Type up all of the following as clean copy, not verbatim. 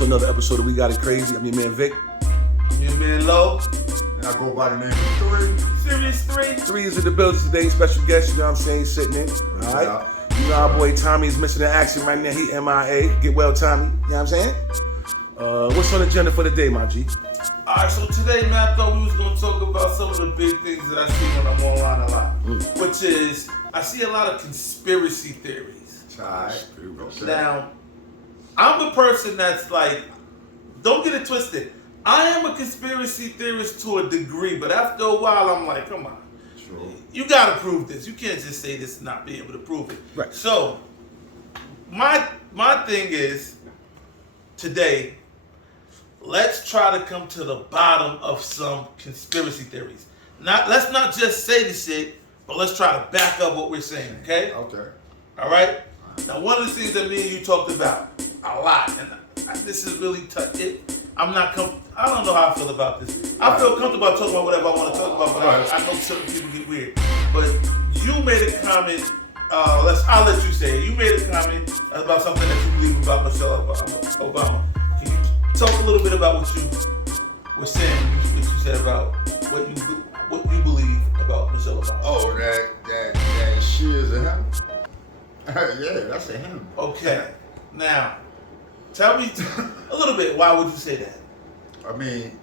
to another episode of We Got It Crazy. I'm your man Vic. I'm your man Lo. And I go by the name of 3. Serious 3. 3 is in the building today. Special guest, you know what I'm saying, sitting in. All right. You know our boy Tommy's missing in action right now. He MIA. Get well, Tommy. You know what I'm saying? What's on the agenda for the day, my G? Alright, so today, man, I thought we was going to talk about some of the big things that I see when I'm online a lot. Which is, I see a lot of conspiracy theories. Alright. Now, I'm a person that's like, don't get it twisted. I am a conspiracy theorist to a degree, but after a while, I'm like, come on. True. You got to prove this. You can't just say this and not be able to prove it. Right. So, my thing is, today, let's try to come to the bottom of some conspiracy theories. Let's not just say the shit, but let's try to back up what we're saying, okay? Okay. All right? Now, one of the things that me and you talked about a lot, and this is really tough. I don't know how I feel about this. I feel comfortable talking about whatever I want to talk about, but I know certain people get weird. But you made a comment, I'll let you say it. You made a comment about something that you believe about Michelle Obama. Can you talk a little bit about what you were saying, what you said about what you believe about Michelle Obama? Oh, that she is a him? Yeah, that's a him. Okay. Now, tell me a little bit, why would you say that? I mean,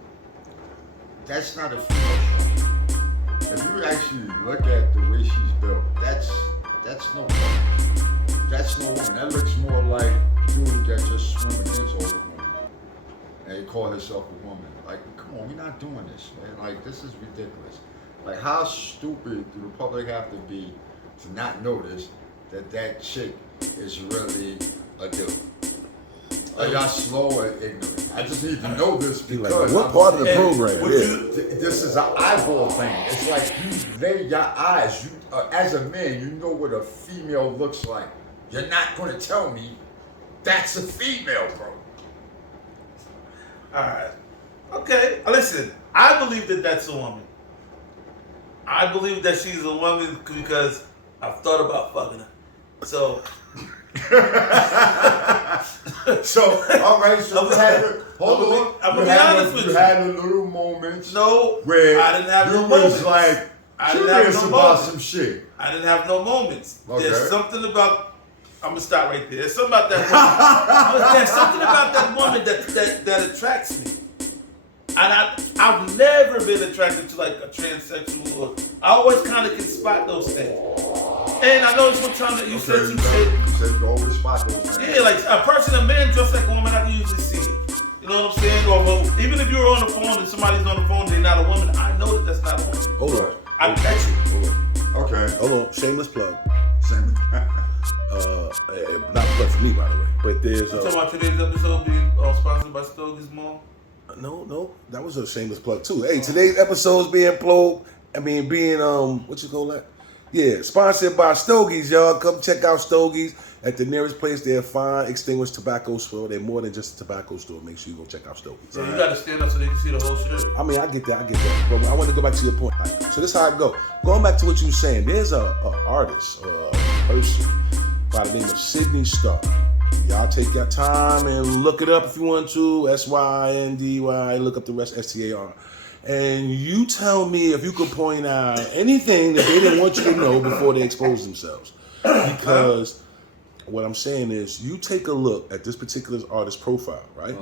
that's not a female. If you actually look at the way she's built, that's no woman. That's no woman. That looks more like a dude that just swim against all the women. And he call herself a woman. Like, come on, we're not doing this, man. Like, this is ridiculous. Like, how stupid do the public have to be to not notice that chick is really a dude? Like, y'all slow and ignorant. I just need to know this because what part of the program? This is an eyeball thing. It's like you lay your eyes. You, as a man, you know what a female looks like. You're not going to tell me that's a female, bro. All right. Okay. Listen, I believe that that's a woman. I believe that she's a woman because I've thought about fucking her. So. All right, so I'm gonna be honest with you. You had a little moments. No, where I didn't have no you moments. was like, I didn't have no about moments. some shit. I didn't have no moments. Okay. There's something about. I'm gonna stop right there. There's something about that woman. There's something about that woman that attracts me. And I've never been attracted to like a transsexual. Or I always kind of can spot those things. And I know it's one time that you said You said you always spot those things. Yeah, like a man dressed like a woman, I can usually see it. You know what I'm saying? Or even if you're on the phone and somebody's on the phone, they're not a woman. I know that that's not a woman. Hold on. I catch it. Hold on. Okay. Hold on. Shameless plug. Same. Not a plug for me, by the way. But there's You talking about today's episode being sponsored by Stogies Mall? No, that was a shameless plug too. Hey, today's episode is being what you call that? Yeah, sponsored by Stogies, y'all. Come check out Stogies at the nearest place. They're a fine, extinguished tobacco store. They're more than just a tobacco store. Make sure you go check out Stogies. So you got to stand up so they can see the whole shit. I mean, I get that. But I want to go back to your point. So this is how I go. Going back to what you were saying, there's a artist or a person by the name of Sydney Starr. Y'all take your time and look it up if you want to. SYNDY. Look up the rest. STAR. And you tell me if you could point out anything that they didn't want you to know before they expose themselves. Because what I'm saying is, you take a look at this particular artist's profile, right?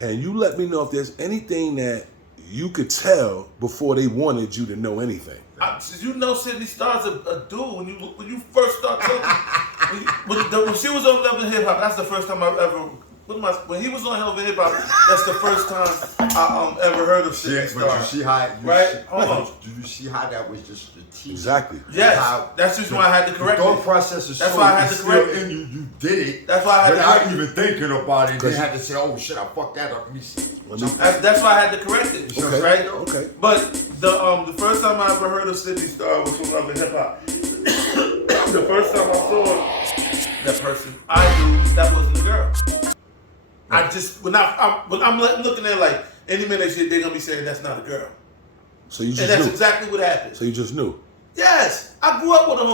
And you let me know if there's anything that you could tell before they wanted you to know anything. You know Sydney Starr's a dude. When you first start talking, when she was on Love and Hip Hop, that's the first time I've ever. When he was on Love and Hip Hop, that's the first time I ever heard of Sydney Starr. But you see how, Hold on. Did you see how that was just strategic? Exactly. Yes, that's just why I had to correct it. The thought process is that's so why I had to correct it. You did it. That's why I had to without correct even thinking about it. They had to say, "Oh shit, I fucked that up." Let me see. That's why I had to correct it. Okay. Right? Okay. But the first time I ever heard of Sydney Starr was from Love and Hip Hop. The first time I saw that person, I knew that wasn't a girl. I just when I'm looking at like any minute they're gonna be saying that's not a girl. So you just and that's knew. exactly what happened. So you just knew. Yes, I grew up with him.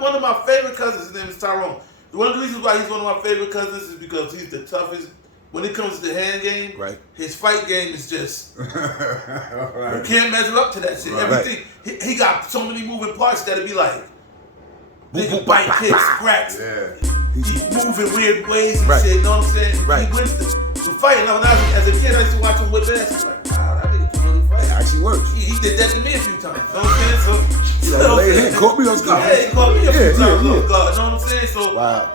One of my favorite cousins, his name is Tyrone. One of the reasons why he's one of my favorite cousins is because he's the toughest when it comes to the hand game, right, his fight game is just Right. you can't measure up to that shit. Right. Everything he got so many moving parts that'd be like nigga bite, kick, scratch. Yeah. He moving weird ways and Right. shit. You know what I'm saying? Right. He wins the fight. Now, when I was, as a kid, I used to watch him whip ass. I'm like, wow, that nigga can really fight. it actually works. He did that to me a few times. You know what I'm saying? So, You know, lay hand, caught me on guard. yeah, he caught me a few times yeah. on guard. You know what I'm saying? So, Wow.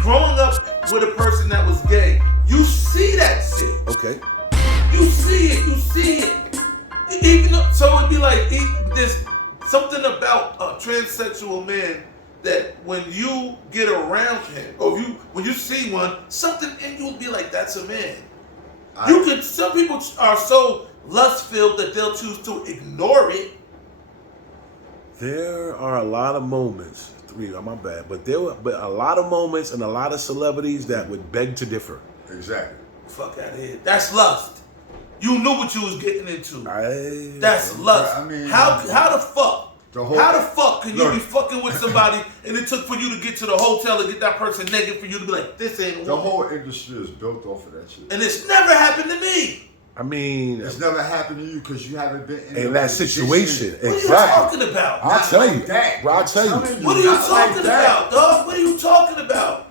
growing up with a person that was gay, you see that shit. Okay. You see it. You see it. Even though, so it'd be like there's something about a transsexual man that when you get around him, or when you see one, something in you will be like, that's a man. Some people are so lust-filled that they'll choose to ignore it. There are a lot of moments. My bad. But there were a lot of moments and a lot of celebrities that would beg to differ. Exactly. Fuck out of here. That's lust. You knew what you was getting into. I, That's lust. I mean, how the fuck? How the fuck can you Look. be fucking with somebody and it took for you to get to the hotel and get that person naked for you to be like, this ain't a The woman. whole industry is built off of that shit. And it's never happened to me. I mean, It's never happened to you because you haven't been in that situation. What are you Exactly. talking about? I'll tell you. That. Bro, I'll tell you. What are you Not like talking that. about, dog? What are you talking about?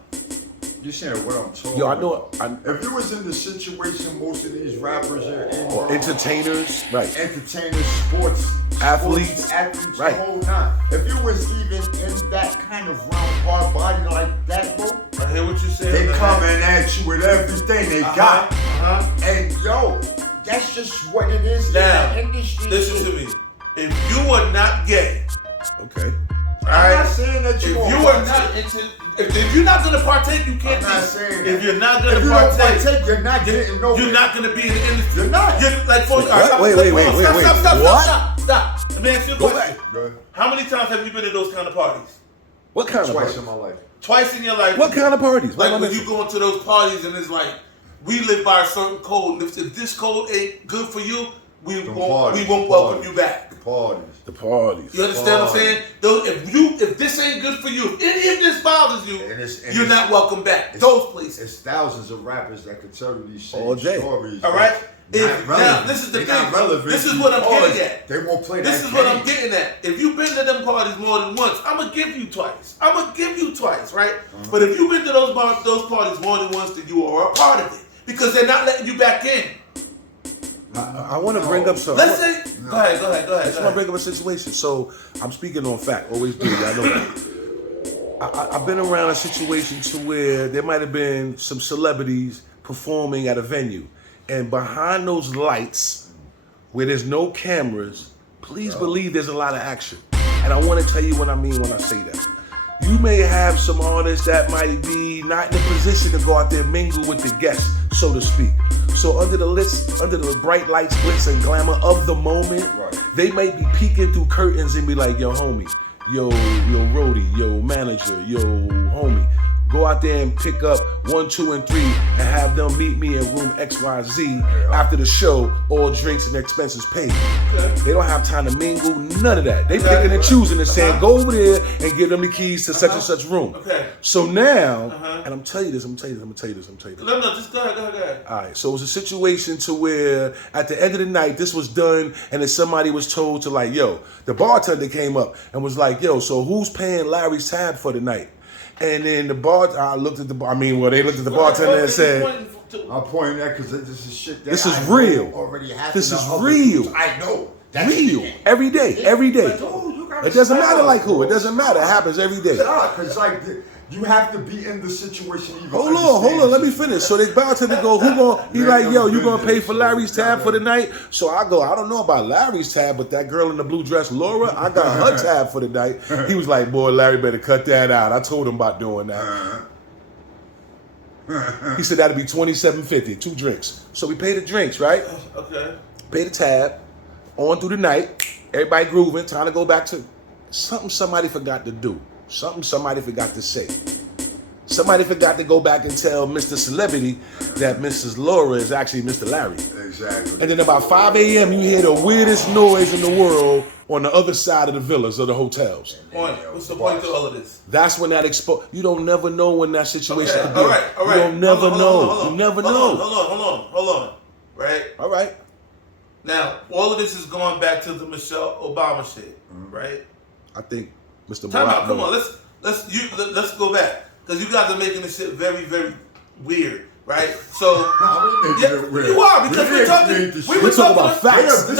You're saying what I'm talking Yo, I about. know. If you was in the situation most of these rappers are in, Or entertainers, right? entertainers, sports, Athletes. the Right. whole nine. If you was even in that kind of round hard body like that, bro, I hear what you're saying. they man. coming at you with everything they got. And yo, that's just what it is Now, in the industry. listen to me. If you are not gay, Okay. I'm not saying that if you you are not into, if you're not gonna partake, you can't. I'm not be- saying If that. you're not If gonna you don't partake, partake, you're not getting nowhere. you're not gonna be in the industry. You're not. You're like for Wait, wait. Stop. Let me ask you a Go question. Go ahead. How many times have you been to those kind of parties? What kind of Twice parties? in my life. Twice in your life. What kind of parties? Like What when am I you go into those parties and it's like, we live by a certain code. And if this code ain't good for you, we won't welcome you back. The parties. The parties. You understand what I'm saying? Though if this ain't good for you, if any of this bothers you, And you're not welcome back. Those places. It's thousands of rappers that could tell you these same All day. stories. All right? Not Now, relevant. this is the They thing. not relevant This is what I'm because getting at. They won't play This that is what game. I'm getting at. If you've been to them parties more than once, I'm gonna give you twice. Right? But if you've been to those parties more than once, then you are a part of it because they're not letting you back in. I want to bring up something. Let's say, go ahead. I just want to bring up a situation. So I'm speaking on fact. Always do. I know that. I've been around a situation to where there might have been some celebrities performing at a venue, and behind those lights, where there's no cameras, please believe there's a lot of action. And I want to tell you what I mean when I say that. You may have some artists that might be not in a position to go out there and mingle with the guests, so to speak. So under the bright lights, glitz, and glamour of the moment, they might be peeking through curtains and be like, yo, homie, yo, roadie, yo, manager, yo, homie. Go out there and pick up 1, 2, and 3 and have them meet me in room XYZ after the show, all drinks and expenses paid. Okay. They don't have time to mingle, none of that. They picking and choosing and saying, go over there and give them the keys to such and such room. Okay. So now, and I'm telling you this. No, just go ahead. All right, so it was a situation to where at the end of the night, this was done, and then somebody was told to like, yo, the bartender came up and was like, yo, so who's paying Larry's tab for the night? And then they looked at the bartender and said, I'm pointing that because this is shit that this is I know real. already happened. This to is other real. dudes. I know. That's Real. it. Every day. It doesn't matter like who. It doesn't. doesn't matter. It happens every day. Because like you have to be in the situation. Even Hold on, let me finish. So they bartender go, he like, yo, you gonna pay for Larry's tab for the night? So I go, I don't know about Larry's tab, but that girl in the blue dress, Laura, I got her tab for the night. He was like, boy, Larry better cut that out. I told him about doing that. He said that'd be $27.50, 2 drinks. So we pay the drinks, right? Okay. Pay the tab, on through the night, everybody grooving, time to go back to something somebody forgot to do. Something somebody forgot to say. Somebody forgot to go back and tell Mr. Celebrity that Mrs. Laura is actually Mr. Larry. Exactly. And then about 5 a.m. you hear the weirdest noise in the world on the other side of the villas or the hotels. Point. What's the point to all of this? That's when that You don't never know when that situation could be. All right. You don't never know. You never know. Hold on. Right? All right. Now, all of this is going back to the Michelle Obama shit, right? I think Mr. Time out. Barack Come on. knows. Let's go back. Because you guys are making this shit very, very weird, right? So, you are, because we're talking about facts. Listen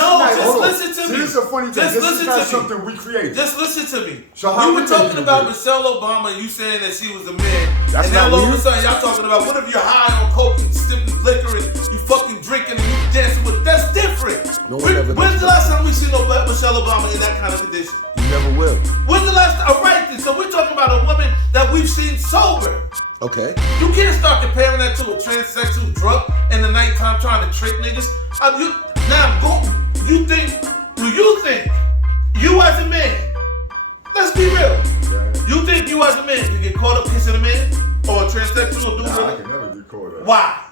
to me. This is a funny thing. Just this listen is not to something me. we created. Just listen to me. So how we we were talking making about it Michelle Obama, you saying that she was a man. That's and now not all of a weird. sudden y'all talking about what if you're high on coke and sipping liquor and you fucking drinking and you dancing with. That's different. No one ever When's does the last time we seen Michelle Obama in that kind of condition? You never will. When's the last time? All right, then. So we're talking about a woman that we've seen sober. Okay. You can't start comparing that to a transsexual drunk in the nighttime trying to trick niggas. Do you think you as a man, let's be real, you think you as a man can get caught up kissing a man or a transsexual dude? Nah, I can never get caught up. Why?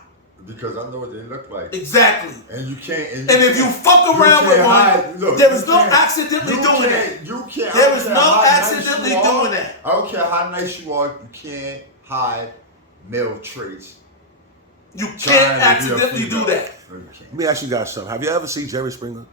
Because I know what they look like. Exactly. And you can't. And if you fuck around with one, there is no accidentally doing that. You can't. There is no accidentally doing that. I don't care how nice you are, you can't hide male traits. You can't accidentally do that. Let me ask you guys something. Have you ever seen Jerry Springer?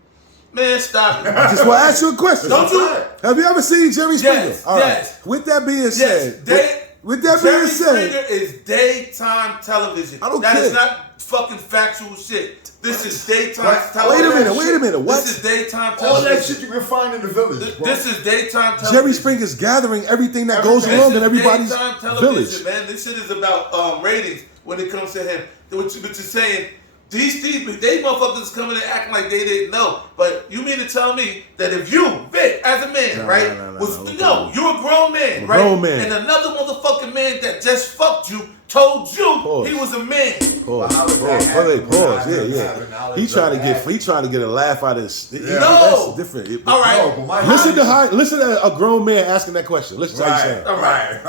Man, stop it. I just want to ask you a question. Don't you? Have you ever seen Jerry Springer? Yes, All right. yes. With that being said, Jerry Springer is daytime television. I don't That care. is not fucking factual shit. This is daytime television. Wait a minute. What? This is daytime All television. that shit you can find in the village. Bro. This is daytime television. Jerry Springer's gathering everything that goes This wrong is in everybody's daytime television, village. man. This shit is about ratings when it comes to him. What you're saying, they motherfuckers coming and acting like they didn't know. But you mean to tell me that if you, Vic, as a man, you're a grown man, right? Grown man. And another motherfucking man that just fucked you told you he was a man. Pause. Yeah. He trying to get a laugh out of this. No. That's different. All right. Listen to a grown man asking that question. Listen to how he's saying. All right.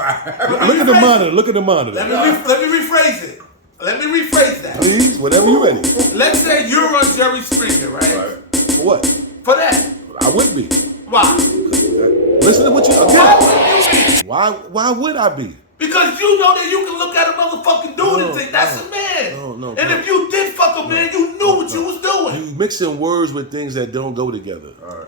Look at the monitor. Look at the monitor. Let me rephrase it. Let me rephrase that. Please, whenever you're ready. Let's say you're on Jerry Springer, right? For what? For that. I wouldn't be. Why? Listen to what you. Why would you be? Why would I be? Because you know that you can look at a motherfucking dude and think that's a man. No. And if you did fuck a man, you knew what you was doing. You mixing words with things that don't go together. All right.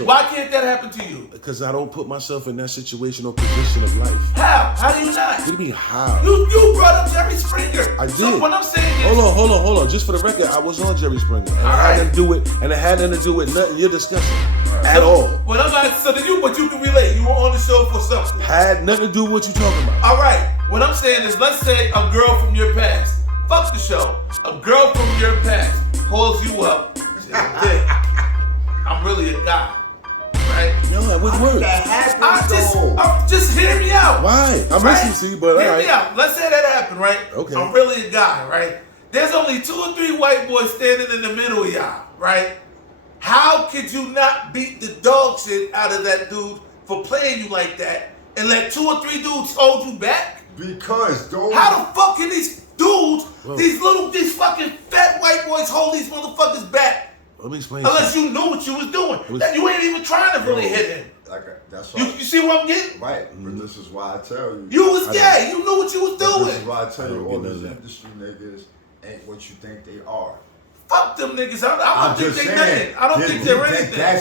Why can't that happen to you? Because I don't put myself in that situation or position of life. How? How do you not? What do you mean how? You brought up Jerry Springer. I did. So what I'm saying is, Hold on. Just for the record, I was on Jerry Springer. And it had nothing to do with nothing you're discussing at all. What I'm not, so then but you can relate. You were on the show for something. Had nothing to do with what you're talking about. All right. What I'm saying is, let's say a girl from your past. Fuck the show. A girl from your past calls you up. Says, Dick, I'm really a guy. Right? No, that wouldn't work. Just hear me out. Why? I'm listening to you, but hear me out. Let's say that happened, right? Okay. I'm really a guy, right? There's only 2 or 3 white boys standing in the middle of y'all, right? How could you not beat the dog shit out of that dude for playing you like that and let 2 or 3 dudes hold you back? Because those. How the fuck can these dudes, these fucking fat white boys hold these motherfuckers back? Let me explain. Unless you knew what you was doing. That you ain't even trying to really hit him. That's you see what I'm getting? Right. But this is why I tell you. You was gay. You knew what you was doing. This is why I tell you all these industry niggas ain't what you think they are. Fuck them niggas. I don't think they're nothing. I don't think they're anything. I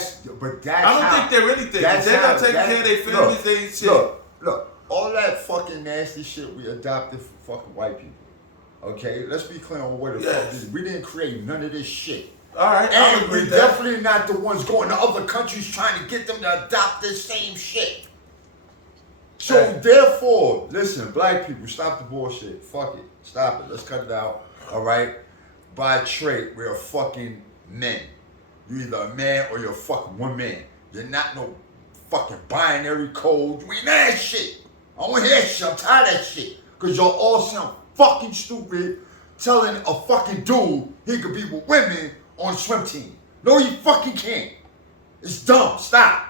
don't think they're anything. They're not taking care of their families. They ain't shit. Look. All that fucking nasty shit we adopted from fucking white people. Okay? Let's be clear on what the fuck is. We didn't create none of this shit. All right, and we're definitely not the ones going to other countries trying to get them to adopt this same shit. So therefore, listen, black people, stop the bullshit. Fuck it. Stop it. Let's cut it out. All right? By trait, we're fucking men. You're either a man or you're a fucking woman. You're not no fucking binary code. You ain't that shit. I don't hear that shit. I'm tired of that shit. Because y'all all sound fucking stupid telling a fucking dude he could be with women on a swim team. No, you fucking can't. It's dumb. Stop.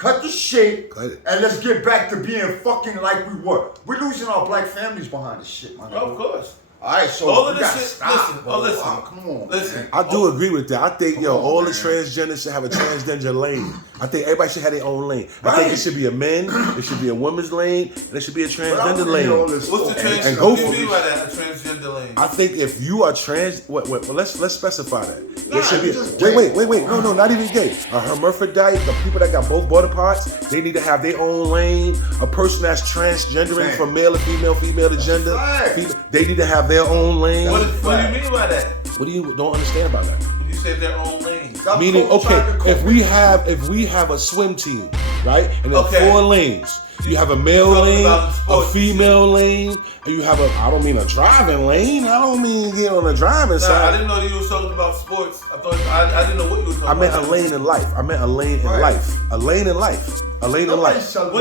cut the shit, Cut it. and let's get back to being fucking like we were. We're losing our black families behind this shit, man. Of course. All right, so All of we this gotta shit. stop, Listen. bro. Oh, listen. Come on, Listen. man. I do agree with that. I think, Come yo, on, all the man. transgenders should have a transgender lane. I think everybody should have their own lane. I think Right. it should be a men, it should be a woman's lane, and it should be a But I transgender wanna hear all lane. this What's the stuff. trans? and go What do you for mean it. by that? A transgender lane. I think if you are trans, let's specify that. There Nah, should be. you just gay. Wait. No, not even gay. A hermaphrodite, the people that got both body parts, they need to have their own lane. A person that's transgendering Man. from male to female, female to gender, right. they need to have their own lane. What do you mean by that? What do you don't understand about that? You said their own lane. Stop Meaning, trying to okay, cope if we have a swim team, right, and then Okay. 4 lanes. You have a male You're talking lane, about a sports. female lane, and you have I don't mean a driving lane. I don't mean get on the driving Nah, I side. didn't know that you was talking about sports. I didn't know what you were talking I meant about. a lane in life. I meant a lane in Right. life. A lane in life. A lane in Nobody's life. selling